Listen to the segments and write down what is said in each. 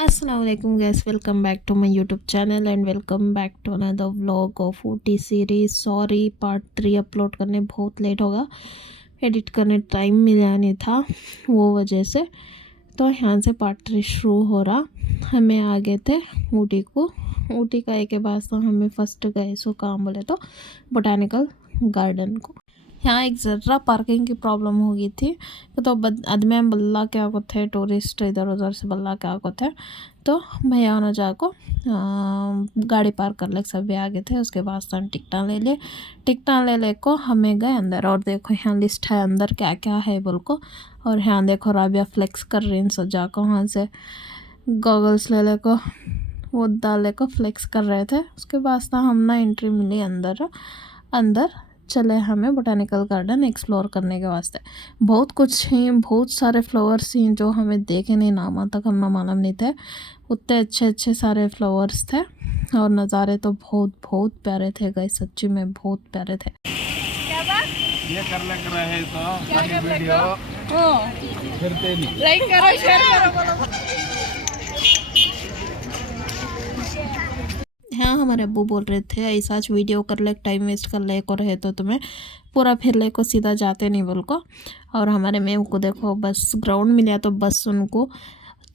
अस्सलाम वालेकुम guys, welcome back to my YouTube channel and welcome back to another vlog of Ooty series. Sorry part 3 upload करने बहुत late होगा, edit करने time मिला नहीं था वो वजह से। तो यहाँ से पार्ट 3 शुरू हो रहा। हमें आ गए थे ऊटी को। ऊटी का एक बाद तो हमें फर्स्ट गए सो काम बोले तो बोटानिकल गार्डन को। यहाँ एक ज़रा पार्किंग की प्रॉब्लम हो गई थी तो आदमी बल्ला क्या को थे टूरिस्ट इधर उधर से बल्ला क्या को थे तो भैया ने जाको गाड़ी पार्क कर ले सब भी आ गए थे। उसके बाद हम टिकटा ले को हमें गए अंदर। और देखो यहाँ लिस्ट है अंदर क्या क्या है बोल को। और यहाँ देखो राबिया फ्लेक्स कर रही सब जाको वहाँ से गॉगल्स ले को वो डाले को फ्लेक्स कर रहे थे। उसके बाद हम ना एंट्री मिली अंदर चले हमें बोटानिकल गार्डन एक्सप्लोर करने के वास्ते। बहुत कुछ ही बहुत सारे फ्लावर्स ही जो हमें देखे नहीं, नाम तक हमें मालूम नहीं थे। उतने अच्छे सारे फ्लावर्स थे और नज़ारे तो बहुत बहुत प्यारे थे गाइस, सच्ची में बहुत प्यारे थे। क्या बात ये कर लग रहा है तो क्या कर वीडियो फिरते नहीं, लाइक करो शेयर करो। हाँ, हमारे अब्बू बोल रहे थे ऐसा वीडियो कर ले, टाइम वेस्ट कर ले को रहे तो तुम्हें पूरा फिर ले को सीधा जाते नहीं बोल को। और हमारे मेम को देखो बस ग्राउंड मिला तो बस उनको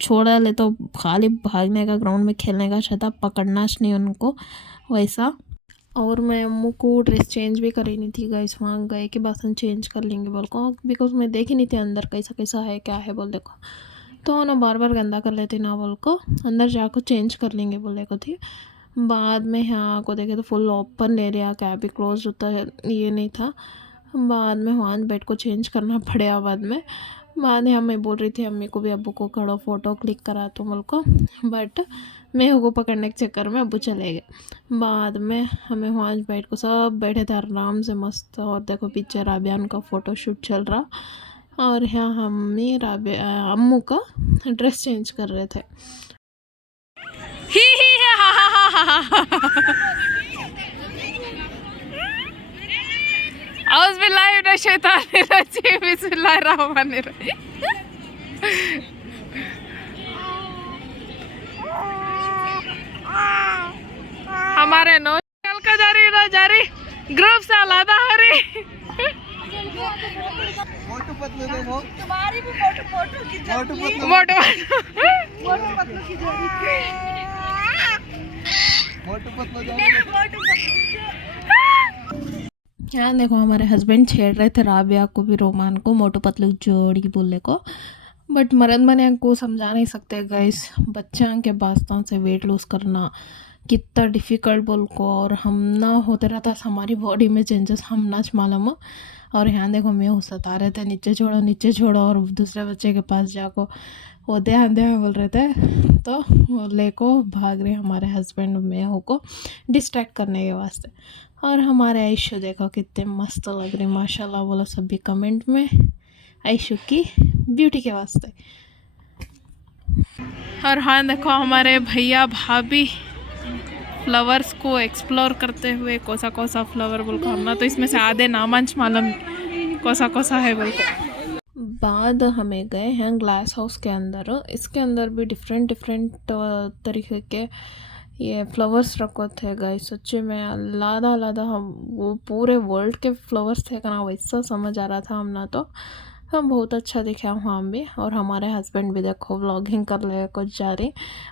छोड़ा ले तो खाली भागने का, ग्राउंड में खेलने का छता, पकड़ना नहीं उनको वैसा। और मैं अम्मू को ड्रेस चेंज भी करी नहीं थी गाइस, वहाँ गए कि बस हम चेंज कर लेंगे बोल को, बिकॉज मैं देखी नहीं थी अंदर कैसा कैसा है क्या है बोल देखो। तो ना बार बार गंदा कर लेते ना बोल को, अंदर जाकर चेंज कर लेंगे बोले को थी। बाद में यहाँ को देखे तो फुल ओपन एरिया, क्या भी क्लोज होता है ये नहीं था। बाद में वहाँ बेड को चेंज करना पड़ा। बाद में हमें बोल रही थी अम्मी को भी अब्बू को खड़ो फ़ोटो क्लिक करा तो मुझ को, बट मैं को पकड़ने के चक्कर में अब्बू चले गए। बाद में हमें वहाँ बेड को सब बैठे थे आराम से मस्त। और देखो पीछे राबियान का फ़ोटो शूट चल रहा। और यहाँ हम अम्मू का ड्रेस चेंज कर रहे थे। हमारे नो कल का जारी ग्रुप से आलादा हो रही। मोटू पतलू देखो, तुम्हारी भी मोटू की मोटू पतलू मोटू मोटू पतलू यहाँ देखो हमारे हस्बैंड छेड़ रहे थे राबिया को भी, रोमान को, मोटू पतलू जोड़ी बोलने को। बट मरद बने को समझा नहीं सकते गाइस, बच्चा के बास्तान से वेट लूज़ करना कितना डिफ़िकल्ट बोल को। और हम ना होते रहता हमारी बॉडी में चेंजेस हम ना मालूम। और यहाँ देखो मैं सता रहे थे नीचे छोड़ो और दूसरे बच्चे के पास जाको वो दे बोल रहे थे तो वो ले को भाग रहे हमारे हस्बैंड में को डिस्ट्रैक्ट करने के वास्ते। और हमारे आयशु देखो कितने मस्त लग रही माशाल्लाह, बोलो सभी कमेंट में आयशु की ब्यूटी के वास्ते। और हाँ देखो हमारे भैया भाभी फ्लावर्स को एक्सप्लोर करते हुए, कोसा फ्लावर बोल को, हमने तो इसमें से आधे नामांश मालूम कोसा है बोल को। बाद हमें गए हैं ग्लास हाउस के अंदर। इसके अंदर भी डिफरेंट तरीके के ये फ्लावर्स रखो थे गाइस, सच्ची में लादा हम वो पूरे वर्ल्ड के फ्लावर्स थे ना वैसा समझ आ रहा था हमने तो। हम बहुत अच्छा दिखा वहाँ भी। और हमारे हस्बैंड भी देखो व्लॉगिंग कर ले कुछ जा रही,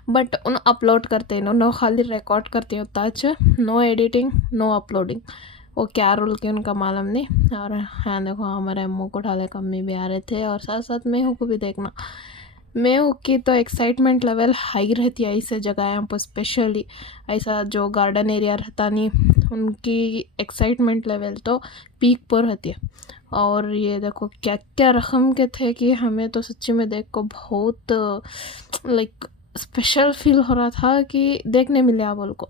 बट उन अपलोड करते नो खाली रिकॉर्ड करती होता अच्छा, नो एडिटिंग नो अपलोडिंग, वो क्या रोल की उनका मालूम नहीं। और हाँ देखो हमारे अम्मू को ढाले कम्मी भी आ रहे थे और साथ साथ मेहू को भी देखना। मेहू की तो एक्साइटमेंट लेवल हाई रहती है ऐसे जगह पर, स्पेशली ऐसा जो गार्डन एरिया रहता नहीं, उनकी एक्साइटमेंट लेवल तो पीक पर रहती है। और ये देखो क्या क्या रकम के थे कि हमें तो सच्ची में देख को बहुत लाइक स्पेशल फील हो रहा था कि देखने मिले आप बोल को।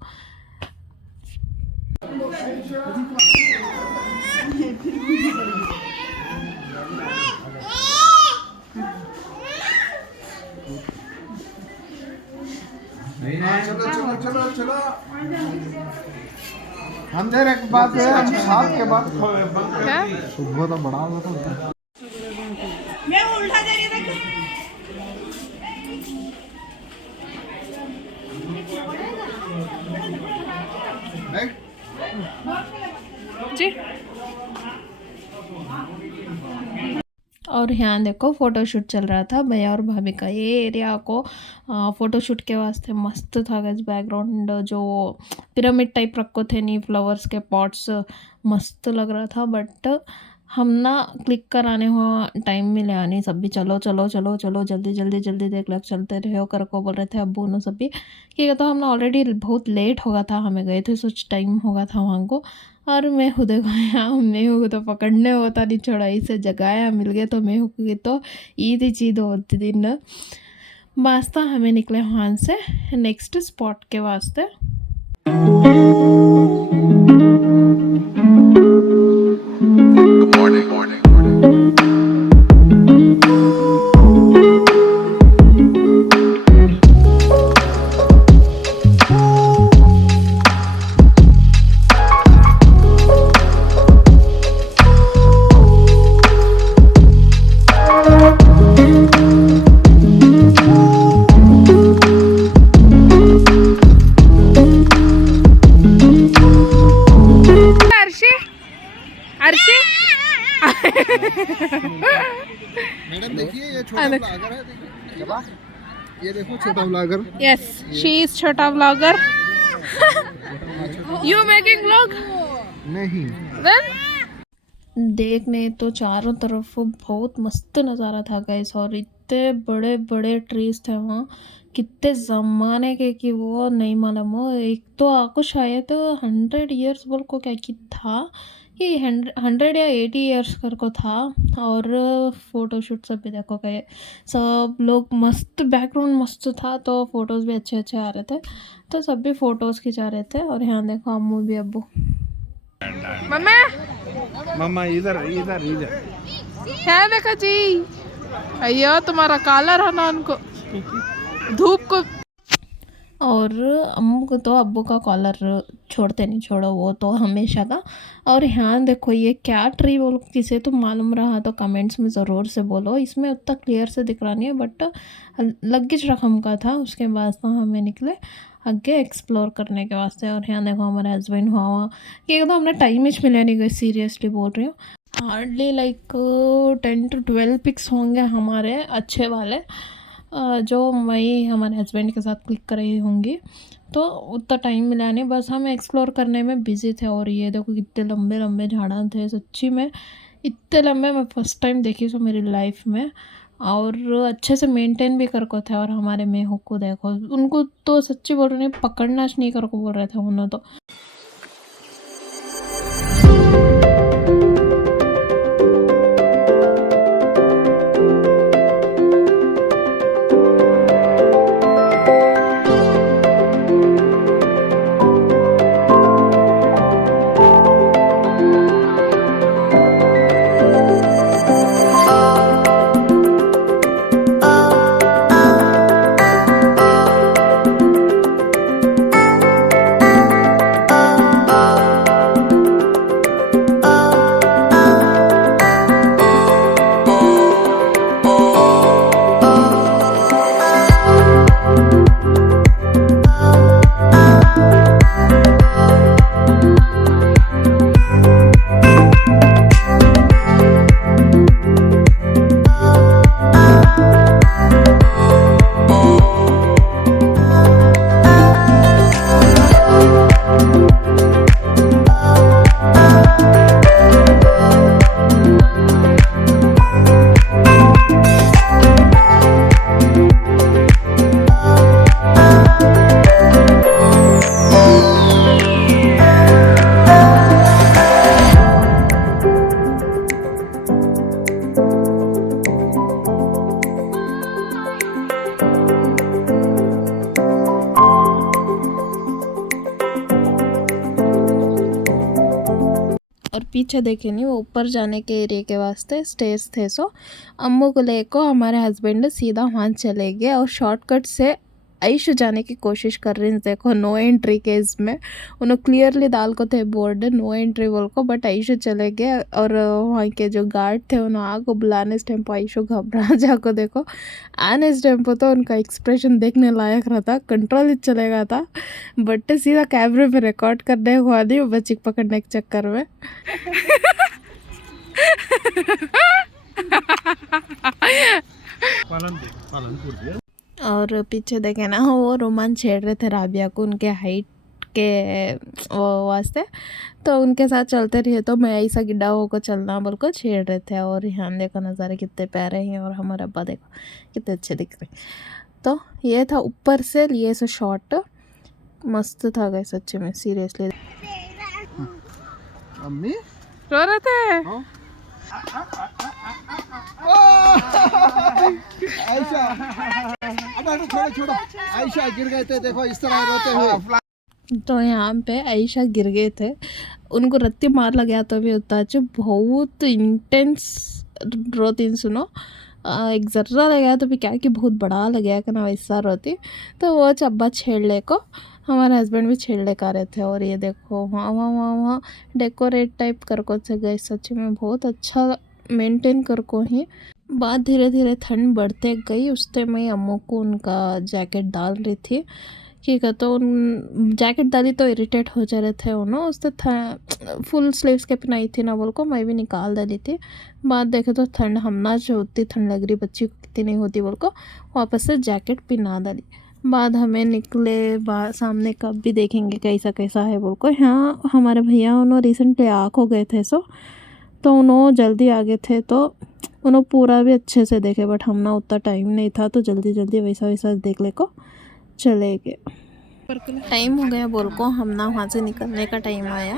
चलो हम देर एक बात है, हम साथ के बाद सुबह तो बड़ा होता मैं उल्टा दे रही और यहाँ देखो फ़ोटोशूट चल रहा था भैया और भाभी का। ये एरिया को फ़ोटोशूट के वास्ते मस्त था गाइस। बैकग्राउंड जो पिरामिड टाइप रखो थे नहीं, फ्लावर्स के पॉट्स मस्त लग रहा था। बट हम ना क्लिक कराने हुआ टाइम मिले नहीं, सब भी चलो चलो चलो चलो जल्दी जल्दी जल्दी देख लग चलते रहे हो कर को बोल रहे थे अब्बू ने सभी। क्या तो हम ना ऑलरेडी बहुत लेट हो गया था, हमें गए थे सोच टाइम होगा था वहाँ को। और मैं खुद गया, मैं हूँ तो पकड़ने होता नहीं छोड़ा, इसे जगाया मिल गया तो मैं हूँ तो ईद ही चीज होती दिन वास्ता हमें निकले वहाँ से नेक्स्ट स्पॉट के वास्ते। मैडम देखिए ये छोटा ब्लॉगर है, देखिए ये देखो छोटा ब्लॉगर। यस, शी इज छोटा ब्लॉगर। You making vlog? नहीं देखने तो चारों तरफ बहुत मस्त नज़ारा था गाइस, और इतने बड़े बड़े ट्रीज थे वहाँ, कितने ज़माने के कि वो नहीं मालूम हो। एक तो आपको शायद 100 ईयर्स बोल को क्या कि था कि 100 या 80 ईयर्स कर को था। और फ़ोटोशूट सब भी देखो गए, सब लोग मस्त, बैकग्राउंड मस्त था तो फ़ोटोज़ भी अच्छे अच्छे आ रहे थे, तो सब भी फ़ोटोज़ खिंचा रहे थे। और यहाँ देखो अम्मू भी अब्बू। मम्मा मम्मा इधर इधर इधर क्या देखा जी? अयो तुम्हारा कालर है ना, उनको धूप को। और अम्मू को तो अब्बू का कॉलर छोड़ते नहीं, छोड़ो वो तो हमेशा का। और यहाँ देखो ये क्या ट्री बोलो, किसे तो मालूम रहा तो कमेंट्स में ज़रूर से बोलो। इसमें उतना क्लियर से दिख रहा नहीं है बट लगीच रकम का था। उसके बाद तो हमें निकले आगे एक्सप्लोर करने के वास्ते। और यहाँ देखो हमारे हस्बैंड हुआ कि एकदम हमने टाइम ही मिला नहीं गई, सीरियसली बोल रही हूँ। हार्डली लाइक 10 to 12 पिक्स होंगे हमारे अच्छे वाले, जो मैं हमारे हस्बैंड के साथ क्लिक कर रही होंगी, तो उतना टाइम मिला नहीं, बस हम एक्सप्लोर करने में बिजी थे। और ये देखो कितने लंबे लंबे झाड़ा थे, सच्ची में इतने लंबे मैं फर्स्ट टाइम देखी सो मेरी लाइफ में। और अच्छे से मेंटेन भी कर को थे। और हमारे मेहू को देखो, उनको तो सच्ची बोल रही पकड़ना नहीं कर को बोल रहे थे उन्होंने तो। और पीछे देखे नहीं वो ऊपर जाने के एरिया के वास्ते स्टेयर्स थे। सो अम्मू को लेकर हमारे हस्बैंड सीधा वहाँ चले गए और शॉर्टकट से आयुष जाने की कोशिश कर रही हैं। देखो नो एंट्री के इसमें उन्होंने क्लियरली डाल को थे बोर्ड नो एंट्री बोल को, बट आयुष चले गए। और वहाँ के जो गार्ड थे उन्होंने आगो बुलाने इस टाइम पर आयुष घबरा जाको देखो आने इस टाइम पर तो उनका एक्सप्रेशन देखने लायक रहा था, कंट्रोल ही चलेगा था। बट सीधा कैमरे में रिकॉर्ड करने हुआ नहीं बच्ची पकड़ने के चक्कर में। और पीछे देखे ना वो रोमांच छेड़ रहे थे राबिया को उनके हाइट के वो वास्ते, तो उनके साथ चलते रहे तो मैं ऐसा गिड्डा होकर चलना बोल को छेड़ रहे थे। और यहाँ देखो नज़ारे कितने प्यारे हैं और हमारे अब्बा देखो कितने अच्छे दिख रहे। तो ये था ऊपर से लिए सो शॉट, मस्त था गाइस सच्ची में सीरियसली। अम्मी रो रहे थे। आयशा अबे छोड़ो छोड़ो, आयशा गिर गए थे देखो इस तरह रोते हुए। तो यहाँ पे आयशा गिर गए थे, उनको रत्ती मार लग गया तो भी होता है बहुत इंटेंस रोती सुनो। एक ज़र्रा लग गया तो भी क्या कि बहुत बड़ा लग गया कि ना वैसा रोती। तो वो चब्बा छेड़ने को हमारे हस्बैंड भी छेड़ने का रहे थे। और ये देखो वहाँ वहाँ वहाँ वहाँ डेकोरेट टाइप कर को से गए, सच्ची में बहुत अच्छा मेंटेन कर को ही। बात धीरे धीरे ठंड बढ़ते गई, उस टाइम मैं अम्मू को उनका जैकेट डाल रही थी कि तो उन जैकेट डाली तो इरिटेट हो जा रहे थे उन्होंने, उससे फुल स्लीव्स के पहनाई थी ना बोल को मैं भी निकाल डाली थी। बात देखे तो ठंड हमना जो उतनी ठंड लग रही बच्ची को कितनी नहीं होती बोल को वापस से जैकेट पहना डाली। बाद हमें निकले सामने कब भी देखेंगे कैसा कैसा है बोल को। यहाँ हमारे भैया उन्होंने रिसेंटली आँख हो गए थे तो उन्होंने जल्दी आ गए थे तो उन्होंने पूरा भी अच्छे से देखे, बट हम ना उतना टाइम नहीं था तो जल्दी जल्दी वैसा वैसा देख ले को चले गए। टाइम हो गया बोल को हम ना वहाँ से निकलने का टाइम आया।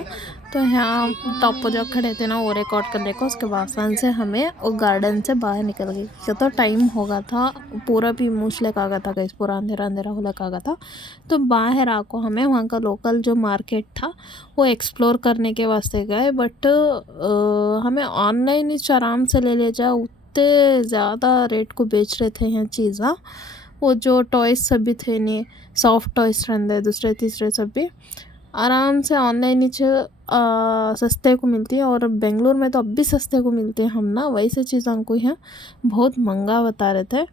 तो यहाँ टॉप पर जो खड़े थे ना वो रिकॉर्ड करने को, उसके बाद से हमें वो गार्डन से बाहर निकल गए। तो टाइम होगा था पूरा भी मूछले का गया था गई, पूरा अंधेरा अंधेरा होने का गया था। तो बाहर आको हमें वहाँ का लोकल जो मार्केट था वो एक्सप्लोर करने के वास्ते गए। बट हमें ऑनलाइन ही आराम से ले जाओ, उतने ज़्यादा रेट को बेच रहे थे यहाँ चीज़ा। वो जो टॉयज़ सब भी थे नहीं, सॉफ्ट टॉयज़ रहते दूसरे तीसरे सब भी आराम से ऑनलाइन नीचे सस्ते को मिलती है। और बेंगलोर में तो अब भी सस्ते को मिलते हैं, हम ना वैसे चीज़ हमको यहाँ बहुत महंगा बता रहे थे।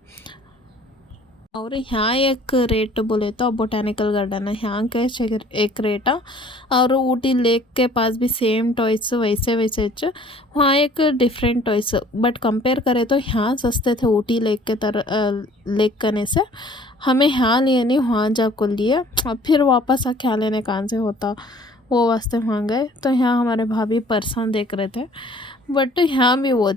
और यहाँ एक रेट बोले तो बोटानिकल गार्डन है, यहाँ के एक रेट है। और ऊटी लेक के पास भी सेम टॉयस वैसे वैसे वहाँ एक डिफरेंट टॉयस, बट कंपेयर करें तो यहाँ सस्ते थे ऊटी लेक के तरह लेक करने से। हमें यहाँ लिए नहीं वहाँ जा को लिए, अब फिर वापस आ क्या लेने कहाँ से होता वो वास्ते वहाँ गए। तो यहाँ हमारे भाभी पर्सन देख रहे थे, बट यहाँ भी वो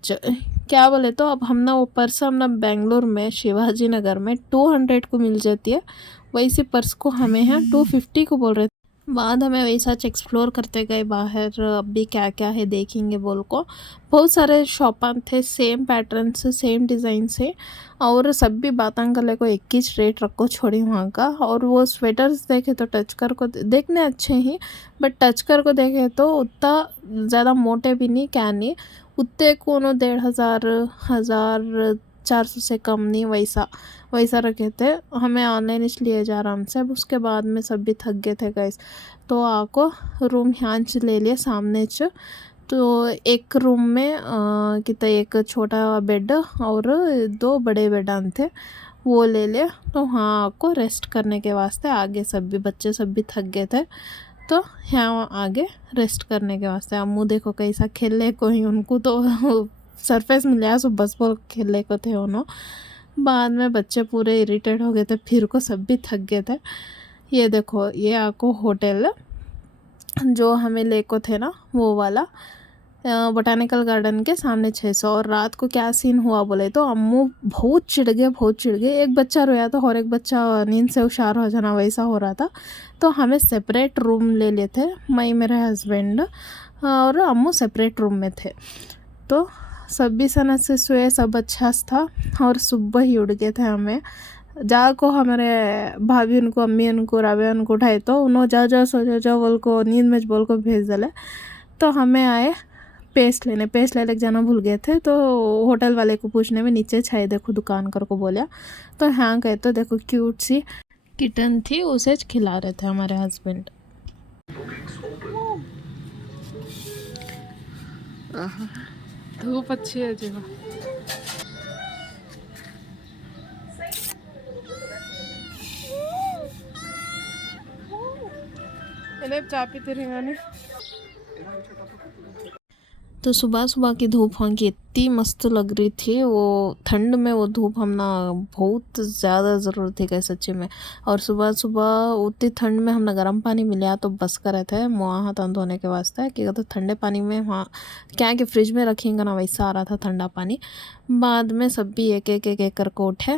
क्या बोले तो अब हम ना वो पर्स हम ना बेंगलोर में शिवाजी नगर में 200 को मिल जाती है, वैसे पर्स को हमें यहाँ 250 को बोल रहे थे। बाद हमें वैसा एक्सप्लोर करते गए बाहर, अभी क्या क्या है देखेंगे बोल को। बहुत सारे शॉप थे सेम पैटर्न से सेम डिज़ाइन से, और सब भी बातें कर ले को एक ही रेट रखो छोड़ी वहाँ का। और वो स्वेटर्स देखे तो टच कर को देखने अच्छे ही, बट टच कर को देखे तो उतना ज़्यादा मोटे भी नहीं क्या नहीं, उतने को 1500 1400 से कम नहीं वैसा वैसा रखे थे। हमें ऑनलाइन इसलिए जा आराम से। अब उसके बाद में सब भी थक गए थे गाइस, तो आको रूम यहाँ ले लिए सामने तो एक रूम में कितना एक छोटा बेड और 2 बड़े बेड थे वो ले लिया। तो वहाँ आपको रेस्ट करने के वास्ते आगे सब भी बच्चे सब भी थक गए थे, तो यहाँ आगे रेस्ट करने के वास्ते। अम्मू देखो कैसा खेलने को ही उनको तो सरफेस मिला सो बस बॉल खेलने को थे उन्होंने। बाद में बच्चे पूरे इरिटेट हो गए थे, फिर को सब भी थक गए थे। ये देखो ये आपको होटल जो हमें ले को थे ना वो वाला बोटानिकल गार्डन के सामने 600। और रात को क्या सीन हुआ बोले तो अम्मू बहुत चिढ़ गए। एक बच्चा रोया तो और एक बच्चा नींद से होशियार हो जाना वैसा हो रहा था। तो हमें सेपरेट रूम ले लिए थे, मैं मेरे हस्बैंड और अम्मू सेपरेट रूम में थे। तो सब भी सनत से सोए, सब अच्छा था। और सुबह ही उठ गए थे हमें जाको हमारे भाभी उनको अम्मी उनको राबिया उनको उठाए तो उन्होंने जा सो जा बोल को नींद में बोल को भेज दिले। तो हमें आए पेस्ट ले जाना भूल गए थे। तो होटल वाले को पूछने में नीचे छाए देखो दुकान कर को बोला। तो हाँ कहे तो देखो क्यूट सी किटन थी, उसे खिला रहे थे हमारे हस्बैंड। धूप अच्छी है जी। चा पीते रही। तो सुबह सुबह की धूप वहाँ की इतनी मस्त लग रही थी, वो ठंड में वो धूप हम ना बहुत ज़्यादा ज़रूरत थी गई सच्ची में। और सुबह सुबह उतनी ठंड में हमने गर्म पानी मिला तो बस करे थे मुँह हाथ धोने के वास्ते, कि तो ठंडे पानी में वहाँ क्या कि फ्रिज में रखेंगे ना वैसा आ रहा था ठंडा पानी। बाद में सब भी एक एक एक एक करके उठे,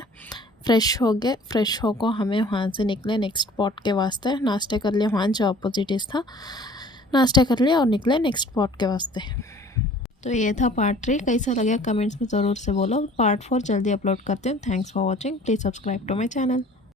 फ्रेश हो गए। फ्रेश होकर हमें वहाँ से निकले नेक्स्ट स्पॉट के वास्ते। नाश्ते कर लिया, वहाँ जो अपोजिट था नाश्ता कर लिया और निकले नेक्स्ट स्पॉट के वास्ते। तो ये था पार्ट 3। कैसा लगा कमेंट्स में ज़रूर से बोलो। पार्ट 4 जल्दी अपलोड करते हैं। Thanks for watching. Please subscribe to my channel.